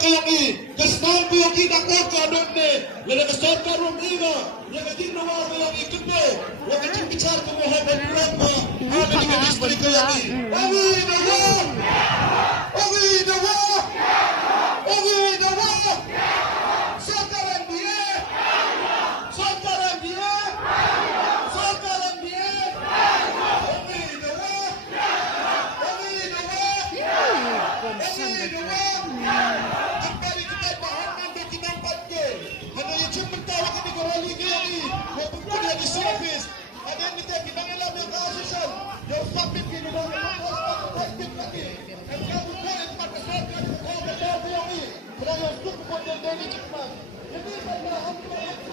Kalami, Kastampi Yogi Dakota Donne, Lenakasota Romiga, Yakatino Marvelami Kupo, Wakatin Pichar to Mohammed Rama, America District Kalami. Ogi the war! Ogi the war! Ogi the war! Soccer NBA! Soccer NBA! Soccer NBA! Ogi the war! Ogi the war! Ogi the war! Kembali kita bahan dan kita pakai. Hanya yang cuma tahu kami korali kini. Walaupun dia di service, ada yang kita ngelam yang kasusan. Yang sampai kini orang orang aktif lagi. Dan kamu boleh pakai seragam kau betul yang ini. Kerana itu bukan dari kita. Jadi saya hampa itu.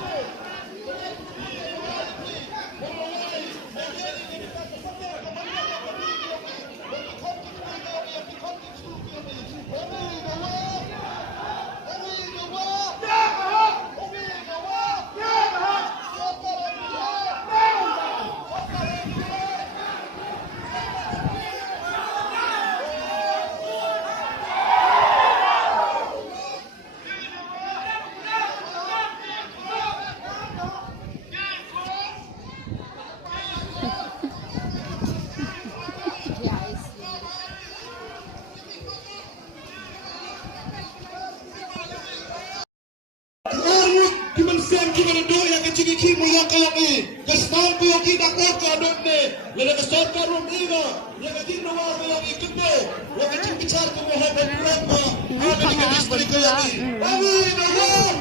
Kastampi Yogi Dakota Donne, Lenakasota Romiga, Yakatino Marvelami Kupo, Wakatin Pichar to Mohammed Rama, America District Kalami. Ogi the war!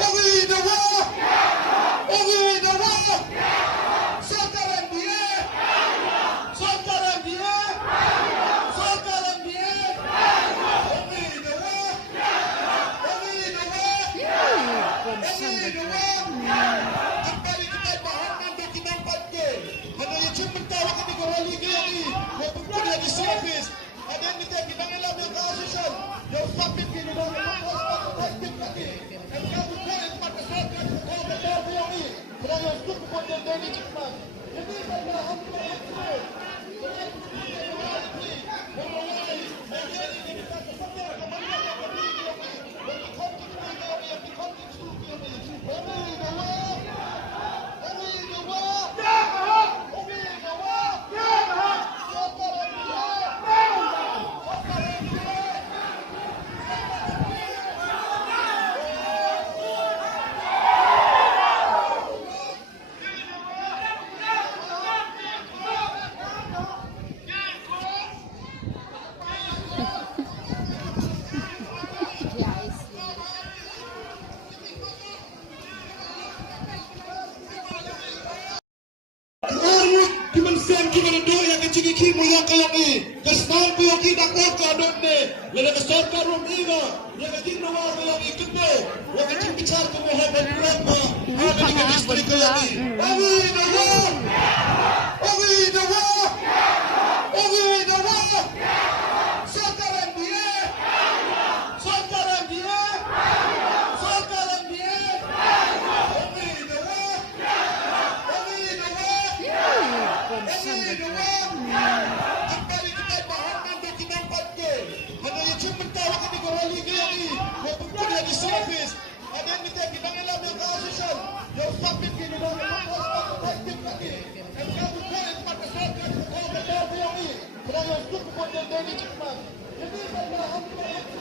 Ogi the war! Ogi the war! Soccer NBA! Soccer NBA! Soccer NBA! Ogi the war! Ogi the war! Ogi the war! Kembali kita bahan dan kita pakai. Hanya yang cuma tahu kami korali kini. Walaupun dia di service, ada yang kita ngelam yang kasusan. Yang sampai kini orang orang aktif lagi. Dan kamu boleh pakai seragam kau betul yang ini. Kerana itu bukan dari kita. Jadi saya hampa itu. Kastampi Yogi Dakota Donne, Lenakasota Romiga, Yakatino Marvelami Kupo, Wakatin Pichar to Mohammed Rama, America District Kalami. Ogi the war! Ogi the war! Ogi the war! Soccer NBA! Soccer NBA! Soccer NBA! Ogi the war! Ogi the war! Ogi the war! Kembali kita bahan dan kita pakai. Hanya yang cuma tahu kami korali kini. Walaupun dia di service, ada yang kita ngelam yang kasusan. Yang sampai kini orang orang aktif lagi. Dan kamu boleh pakai seragam kau betul yang ini. Kerana itu bukan dari kita. Jadi saya hampa itu.